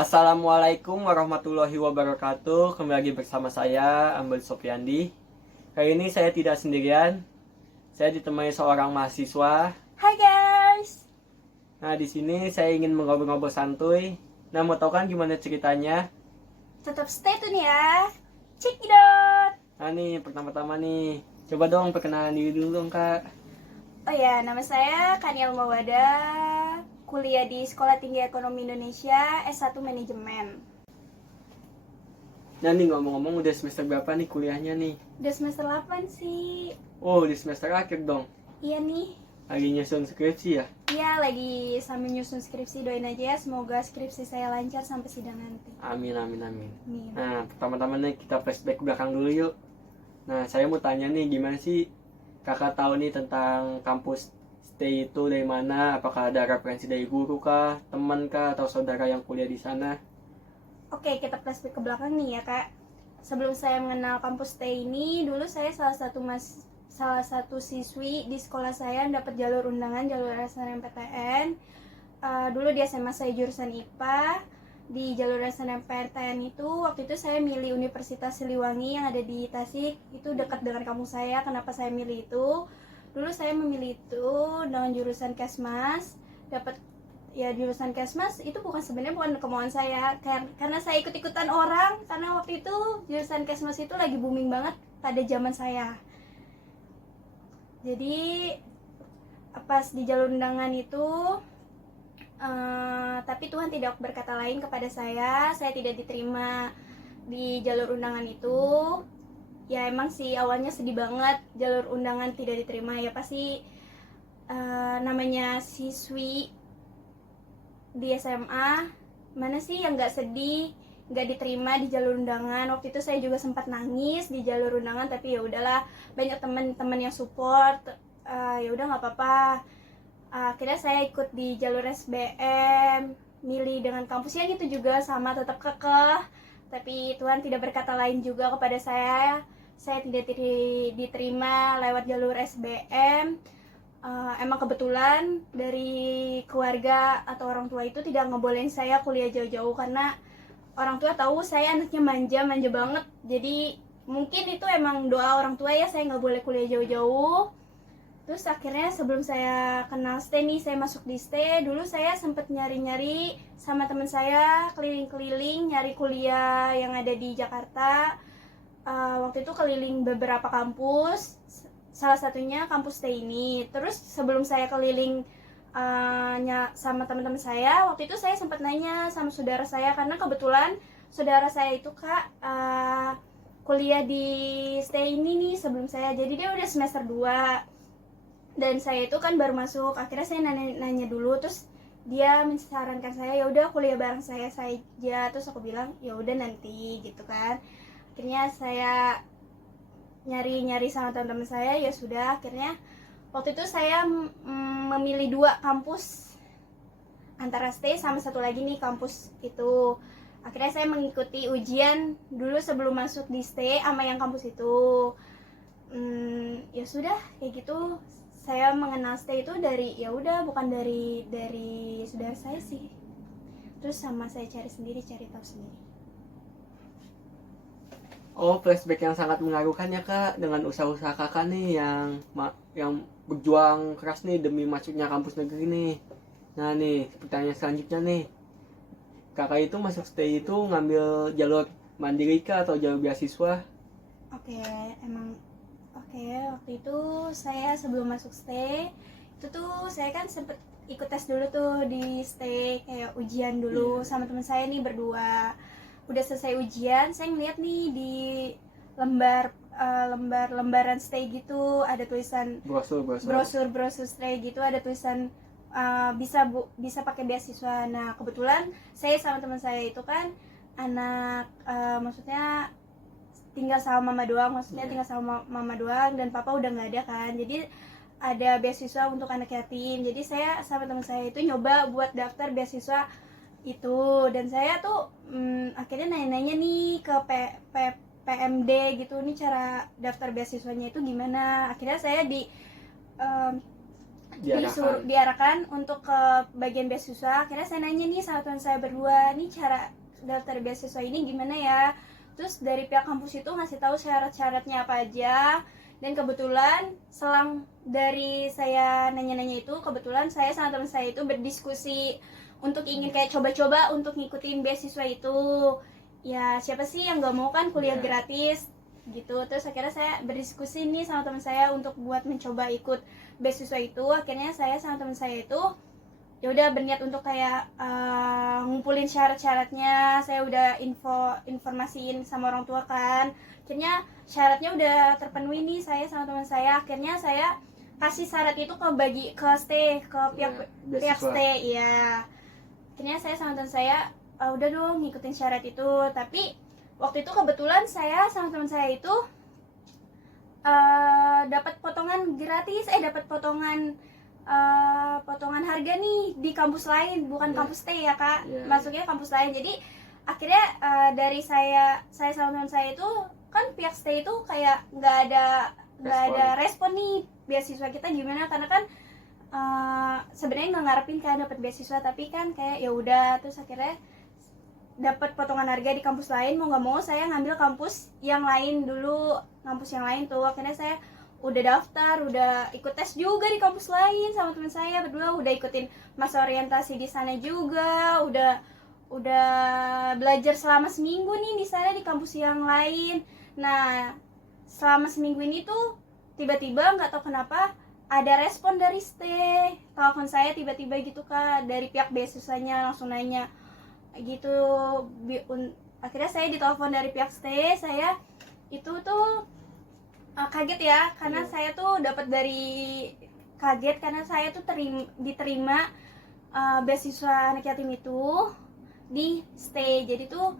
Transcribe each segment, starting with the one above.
Assalamualaikum warahmatullahi wabarakatuh. Kembali lagi bersama saya, Ambel Sofiandi. Kali ini saya tidak sendirian. Saya ditemani seorang mahasiswa. Hai guys, Nah, di sini saya ingin mengobrol-ngobrol santuy. Nah, mau tahu kan gimana ceritanya? tetap stay tune ya. Check it out. Nah, nih, pertama-tama nih. Coba dong perkenalan diri dulu dong, Kak. Oh ya, nama saya Kaniel Mawada. Kuliah di Sekolah Tinggi Ekonomi Indonesia, S1 Manajemen. Nah, nih ngomong-ngomong udah semester berapa nih kuliahnya nih? Udah semester 8 sih. Oh, di semester akhir dong. Iya nih. Lagi nyusun skripsi ya? Iya, lagi sambil nyusun skripsi. Doain aja ya, semoga skripsi saya lancar sampai sidang nanti. Amin, amin, amin. Amin. Nah, pertama-tama nih kita flashback ke belakang dulu yuk. Nah, saya mau tanya nih, gimana sih kakak tahu nih tentang kampus stay itu dari mana? Apakah ada referensi dari guru kah, teman kah, atau saudara yang kuliah di sana? Oke, kita flashback ke belakang nih ya kak. Sebelum saya mengenal kampus stay ini, dulu saya salah satu siswi di sekolah saya yang dapat jalur undangan, jalur SNMPTN. Dulu di SMA saya jurusan IPA. Di jalur SNMPTN itu, waktu itu saya milih Universitas Siliwangi yang ada di Tasik. Itu dekat dengan kampus saya. Kenapa saya milih itu? Dulu saya memilih itu dengan jurusan Kesmas. Dapat ya jurusan Kesmas itu sebenarnya bukan kemauan saya, karena saya ikut-ikutan orang, karena waktu itu jurusan Kesmas itu lagi booming banget pada zaman saya. Jadi pas di jalur undangan itu tapi Tuhan tidak berkata lain kepada saya tidak diterima di jalur undangan itu. Ya emang sih awalnya sedih banget, jalur undangan tidak diterima ya pasti. Namanya siswi di SMA, mana sih yang gak sedih gak diterima di jalur undangan. Waktu itu saya juga sempat nangis di jalur undangan, tapi ya udahlah, banyak teman-teman yang support. Ya udah nggak apa-apa. Akhirnya saya ikut di jalur SBM, milih dengan kampusnya gitu juga sama, tetap kekeh. Tapi Tuhan tidak berkata lain juga kepada saya tidak diterima lewat jalur SBM. Emang kebetulan dari keluarga atau orang tua itu tidak ngebolehin saya kuliah jauh-jauh, karena orang tua tahu saya anaknya manja banget. Jadi mungkin itu emang doa orang tua ya, saya nggak boleh kuliah jauh-jauh. Terus akhirnya sebelum saya kenal STE nih, saya masuk di STE, dulu saya sempat nyari-nyari sama teman saya, keliling-keliling nyari kuliah yang ada di Jakarta. Waktu itu keliling beberapa kampus, salah satunya kampus STE ini. Terus sebelum saya keliling sama teman-teman saya, waktu itu saya sempat nanya sama saudara saya, karena kebetulan saudara saya itu kak kuliah di STE ini nih sebelum saya, jadi dia udah semester 2 dan saya itu kan baru masuk. Akhirnya saya nanya dulu, terus dia mensarankan saya ya udah kuliah bareng saya saja. Terus aku bilang ya udah nanti gitu kan. Akhirnya saya nyari-nyari sama teman-teman saya, ya sudah. Akhirnya waktu itu saya memilih 2 kampus, antara STE sama satu lagi nih kampus itu. Akhirnya saya mengikuti ujian dulu sebelum masuk di STE sama yang kampus itu. Ya sudah kayak gitu. Saya mengenal STE itu bukan dari saudara saya sih. Terus sama saya cari tahu sendiri. Oh, flashback yang sangat mengaruhkan ya kak, dengan usaha-usaha kakak nih yang berjuang keras nih demi masuknya kampus negeri nih. Nah nih, pertanyaan selanjutnya nih, kakak itu masuk stay itu ngambil jalur mandiri kah atau jalur beasiswa? Waktu itu saya sebelum masuk STE itu tuh saya kan sempet ikut tes dulu tuh di STE, kayak ujian dulu sama teman saya nih berdua. Udah selesai ujian, saya ngeliat nih di lembaran STE gitu ada tulisan brosur STE gitu, ada tulisan bisa pakai beasiswa. Nah kebetulan saya sama teman saya itu kan anak maksudnya tinggal sama mama doang, dan papa udah nggak ada kan, jadi ada beasiswa untuk anak yatim. Jadi saya sama teman saya itu nyoba buat daftar beasiswa itu, dan saya tuh akhirnya nanya-nanya nih ke PMD gitu, nih cara daftar beasiswanya itu gimana. Akhirnya saya diarahkan untuk ke bagian beasiswa. Akhirnya saya nanya nih sama teman saya berdua, nih cara daftar beasiswa ini gimana ya. Terus dari pihak kampus itu ngasih tahu syarat-syaratnya apa aja. Dan kebetulan selang dari saya nanya-nanya itu, kebetulan saya sama teman saya itu berdiskusi untuk ingin kayak coba-coba untuk ngikutin beasiswa itu. Ya siapa sih yang gak mau kan kuliah gratis gitu. Terus akhirnya saya berdiskusi nih sama teman saya untuk buat mencoba ikut beasiswa itu. Akhirnya saya sama teman saya itu ya udah berniat untuk kayak ngumpulin syarat-syaratnya. Saya udah informasiin sama orang tua kan. Akhirnya syaratnya udah terpenuhi nih saya sama teman saya. Akhirnya saya kasih syarat itu ke stay, ke pihak stay ya. Akhirnya saya sama teman saya udah dong ngikutin syarat itu. Tapi waktu itu kebetulan saya sama teman saya itu dapat potongan gratis, dapat potongan harga nih di kampus lain, bukan kampus stay ya kak, masuknya kampus lain. Jadi akhirnya dari saya sama teman saya itu kan pihak stay itu kayak nggak ada respon nih beasiswa kita gimana, karena kan sebenarnya nggak ngarepin kayak dapat beasiswa, tapi kan kayak ya udah. Terus akhirnya dapat potongan harga di kampus lain, mau nggak mau saya ngambil kampus yang lain dulu, kampus yang lain tuh. Akhirnya saya udah daftar, udah ikut tes juga di kampus lain sama teman saya berdua, udah ikutin masa orientasi di sana juga, udah belajar selama seminggu nih di sana di kampus yang lain. Nah selama seminggu ini tuh tiba-tiba nggak tahu kenapa ada respon dari stay, telepon saya tiba-tiba gitu kak, dari pihak beasiswanya langsung nanya gitu. Akhirnya saya ditelepon dari pihak stay, saya itu tuh kaget ya, karena saya tuh dapat kaget karena saya tuh diterima beasiswa anak yatim itu di stay. Jadi tuh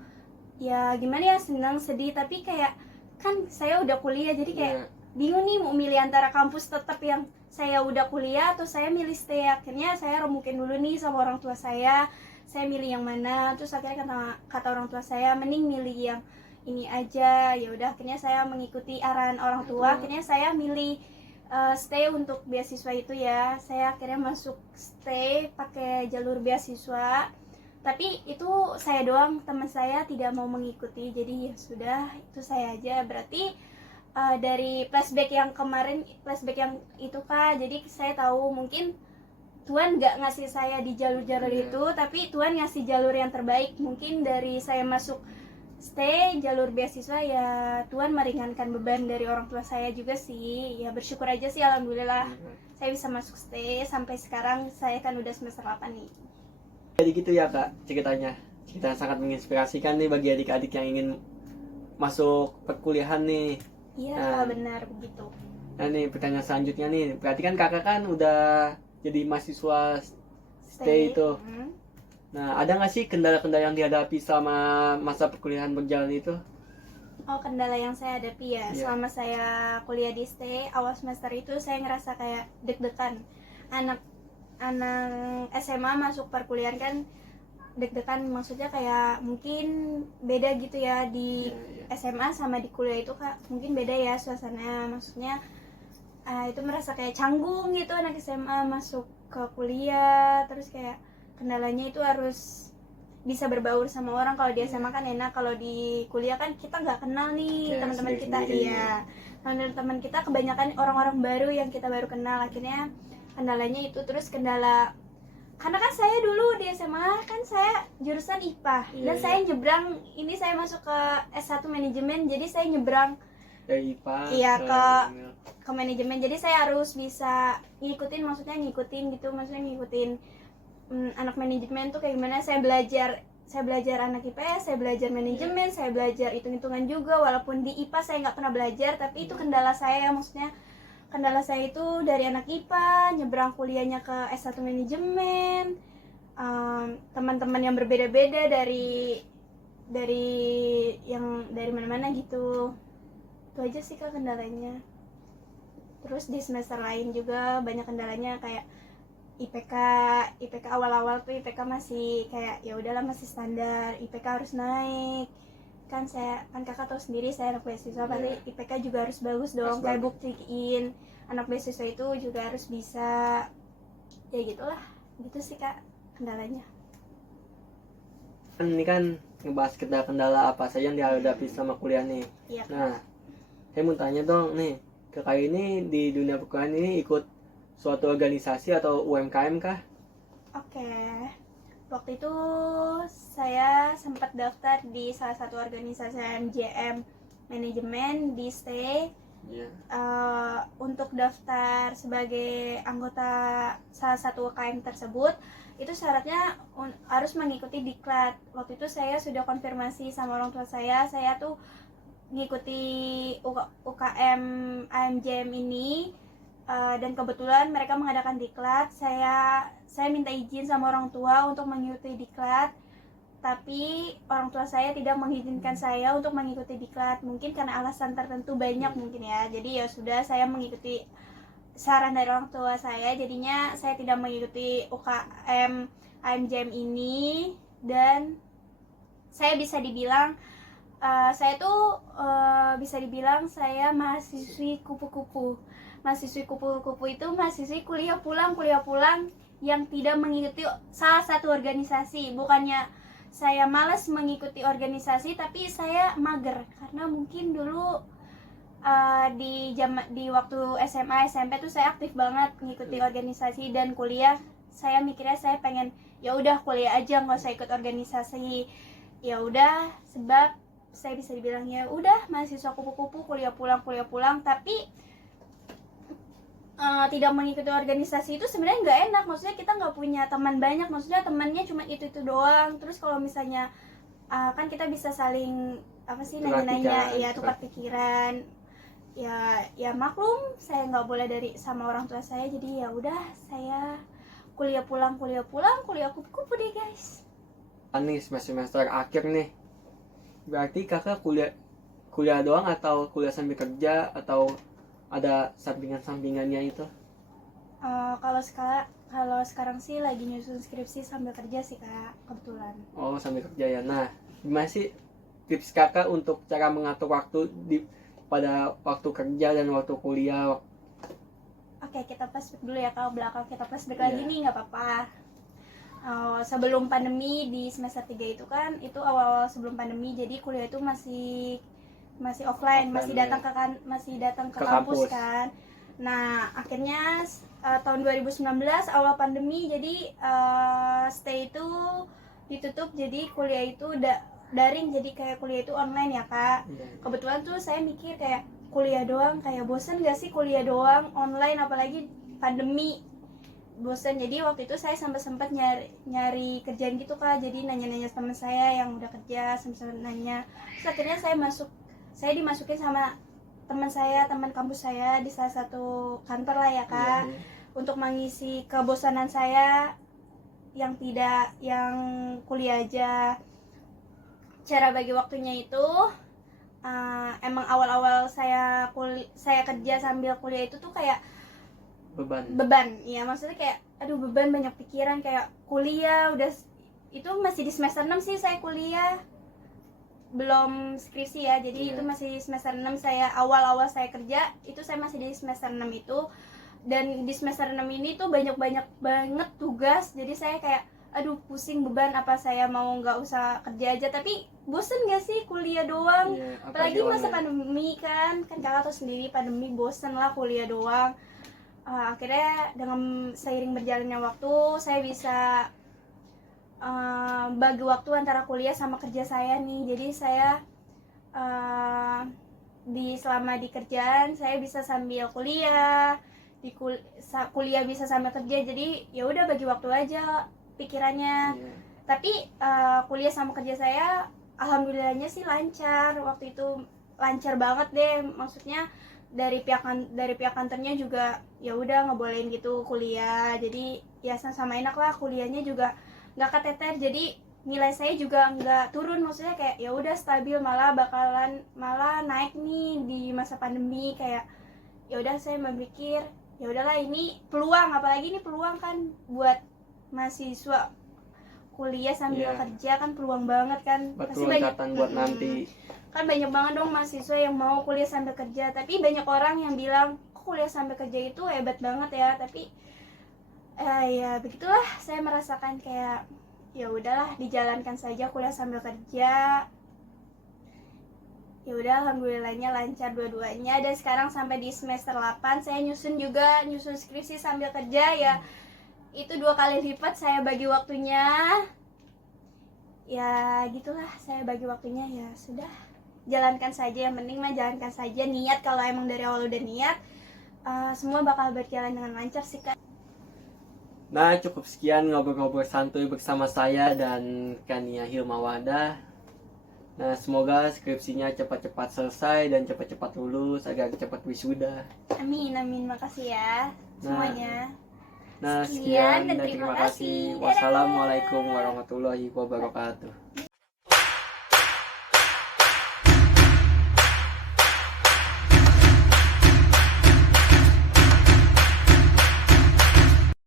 ya gimana ya, senang sedih, tapi kayak kan saya udah kuliah, jadi kayak bingung nih mau milih antara kampus tetap yang saya udah kuliah atau saya milih stay. Akhirnya saya remukin dulu nih sama orang tua saya milih yang mana. Terus akhirnya kata orang tua saya mending milih yang ini aja. Ya udah, akhirnya saya mengikuti arahan orang tua. Akhirnya saya milih stay untuk beasiswa itu ya. Saya akhirnya masuk stay pakai jalur beasiswa. Tapi itu saya doang, teman saya tidak mau mengikuti. Jadi ya sudah, itu saya aja. Berarti dari flashback yang kemarin, flashback yang itu kak, jadi saya tahu mungkin Tuhan gak ngasih saya di jalur-jalur itu, tapi Tuhan ngasih jalur yang terbaik. Mungkin dari saya masuk stay jalur beasiswa ya Tuhan meringankan beban dari orang tua saya juga sih. Ya bersyukur aja sih, alhamdulillah saya bisa masuk stay sampai sekarang. Saya kan udah semester 8 nih. Jadi gitu ya kak ceritanya. Cerita sangat menginspirasikan nih bagi adik-adik yang ingin masuk perkuliahan nih. Iya benar begitu. Nah nih pertanyaan selanjutnya nih, berarti kan kakak kan udah jadi mahasiswa stay itu. Nah ada nggak sih kendala-kendala yang dihadapi selama masa perkuliahan berjalan itu? Oh, kendala yang saya hadapi ya selama saya kuliah di stay awal semester itu, saya ngerasa kayak deg-degan. Anak SMA masuk perkuliahan kan deg-degan, maksudnya kayak mungkin beda gitu ya di SMA sama di kuliah itu kak, mungkin beda ya suasana. Maksudnya itu merasa kayak canggung gitu anak SMA masuk ke kuliah. Terus kayak kendalanya itu harus bisa berbaur sama orang. Kalau di SMA kan enak, kalau di kuliah kan kita nggak kenal nih teman-teman kita. Teman-teman kita kebanyakan orang-orang baru yang kita baru kenal. Akhirnya kendalanya itu. Terus kendala, karena kan saya dulu di SMA kan saya jurusan IPA dan saya nyebrang, ini saya masuk ke S1 manajemen, jadi saya nyebrang dari IPA ke manajemen. Jadi saya harus bisa ngikutin anak manajemen tuh kayak gimana. Saya belajar anak IPS, saya belajar manajemen, saya belajar hitung-hitungan juga. Walaupun di IPA saya nggak pernah belajar, tapi itu kendala saya. Maksudnya kendala saya itu dari anak IPA nyebrang kuliahnya ke S1 manajemen, teman-teman yang berbeda-beda dari mana-mana gitu. Itu aja sih kak kendalanya. Terus di semester lain juga banyak kendalanya, kayak IPK awal-awal tuh IPK masih kayak ya udahlah masih standar, IPK harus naik. Kan kakak tahu sendiri saya anak beasiswa, pasti IPK juga harus bagus dong. Kayak buktiin anak beasiswa itu juga harus bisa ya gitulah, gitu sih Kak kendalanya. Kan ini kan ngebahas kendala-kendala apa saja yang dihadapi sama kuliah nih. Iya Kak. Nah, saya mau tanya dong nih, kakak ini di dunia perkuliahan ini ikut suatu organisasi atau UMKM kah? Oke, waktu itu saya sempat daftar di salah satu organisasi MJM manajemen di STE. Iya. Untuk daftar sebagai anggota salah satu UKM tersebut itu syaratnya harus mengikuti diklat. Waktu itu saya sudah konfirmasi sama orang tua saya tuh ngikuti UKM AMJM ini, dan kebetulan mereka mengadakan diklat. Saya minta izin sama orang tua untuk mengikuti diklat, tapi orang tua saya tidak mengizinkan saya untuk mengikuti diklat, mungkin karena alasan tertentu banyak mungkin ya. Jadi ya sudah, saya mengikuti saran dari orang tua saya, jadinya saya tidak mengikuti UKM AMJM ini. Dan saya bisa dibilang bisa dibilang saya mahasiswi kupu-kupu. Mahasiswi kupu-kupu itu mahasiswi kuliah pulang yang tidak mengikuti salah satu organisasi. Bukannya saya malas mengikuti organisasi, tapi saya mager karena mungkin dulu di waktu SMA SMP tuh saya aktif banget ngikuti organisasi, dan kuliah saya mikirnya saya pengen ya udah kuliah aja nggak usah ikut organisasi. Ya udah, sebab saya bisa dibilang ya udah mahasiswa kupu-kupu, kuliah pulang, tapi tidak mengikuti organisasi itu sebenarnya nggak enak. Maksudnya kita nggak punya teman banyak, maksudnya temannya cuma itu doang. Terus kalau misalnya kan kita bisa saling nanya-nanya, ya tukar pikiran. Ya maklum saya nggak boleh sama orang tua saya, jadi ya udah saya kuliah pulang, kuliah kupu-kupu deh guys. Nih semester akhir nih, berarti kakak kuliah doang atau kuliah sambil kerja atau ada sampingannya itu? Kalau sekarang sih lagi nyusun skripsi sambil kerja sih Kak, kebetulan. Oh, sambil kerja ya. Nah, gimana sih tips kakak untuk cara mengatur waktu pada waktu kerja dan waktu kuliah? Oke, kita flashback dulu ya Kak, belakang kita flashback lagi nih, nggak apa-apa. Sebelum pandemi di semester 3 itu kan, itu awal sebelum pandemi, jadi kuliah itu masih offline, masih datang ke kampus kan. Nah, akhirnya tahun 2019 awal pandemi, jadi stay itu ditutup, jadi kuliah itu daring, jadi kayak kuliah itu online ya Kak. Kebetulan tuh saya mikir kayak kuliah doang, kayak bosen gak sih kuliah doang online, apalagi pandemi, bosen. Jadi waktu itu saya sempat nyari kerjaan gitu Kak, jadi nanya-nanya teman saya yang udah kerja, sempat nanya. Terus akhirnya saya dimasukin sama teman kampus saya di salah satu kantor lah ya Kak, untuk mengisi kebosanan saya yang kuliah aja. Cara bagi waktunya itu emang awal-awal saya kerja sambil kuliah itu tuh kayak beban. Ya maksudnya kayak aduh beban, banyak pikiran, kayak kuliah udah itu masih di semester 6 sih saya kuliah, belum skripsi ya, jadi itu masih semester 6. Awal-awal saya kerja itu saya masih di semester 6 itu, dan di semester 6 ini tuh banyak banget tugas, jadi saya kayak aduh pusing, beban, apa saya mau nggak usah kerja aja, tapi bosen gak sih kuliah doang, apalagi masa pandemi kan kakak tahu sendiri, pandemi, bosen lah kuliah doang. Akhirnya dengan seiring berjalannya waktu saya bisa bagi waktu antara kuliah sama kerja saya nih. Jadi saya selama di kerjaan saya bisa sambil kuliah, kuliah bisa sambil kerja. Jadi ya udah bagi waktu aja pikirannya. Tapi kuliah sama kerja saya alhamdulillahnya sih lancar. Waktu itu lancar banget deh. Maksudnya dari pihak kantornya juga ya udah ngebolehin gitu kuliah. Jadi ya sama enak lah, kuliahnya juga nggak keteter, jadi nilai saya juga nggak turun, maksudnya kayak ya udah stabil, malah naik nih di masa pandemi. Kayak ya udah saya berpikir ya udahlah, ini peluang, apalagi ini peluang kan buat mahasiswa kuliah sambil kerja, kan peluang banget kan. Pasti banyak buat nanti kan, banyak banget dong mahasiswa yang mau kuliah sambil kerja, tapi banyak orang yang bilang kuliah sambil kerja itu hebat banget ya, tapi Ya begitulah, saya merasakan kayak ya udahlah, dijalankan saja kuliah sambil kerja. Ya udah, alhamdulillahnya lancar dua-duanya, dan sekarang sampai di semester 8 saya nyusun skripsi sambil kerja. Ya itu 2 kali lipat saya bagi waktunya. Ya gitulah, saya bagi waktunya. Ya sudah, jalankan saja, yang penting mah jalankan saja niat. Kalau emang dari awal udah niat, semua bakal berjalan dengan lancar sih Kak. Nah, cukup sekian ngobrol-ngobrol santuy bersama saya dan Kania Hilmawada. Nah, semoga skripsinya cepat-cepat selesai dan cepat-cepat lulus agar cepat wisuda. Amin, amin, makasih ya semuanya. Nah, Sekian sekian dan terima kasih. Dadah. Wassalamualaikum warahmatullahi wabarakatuh.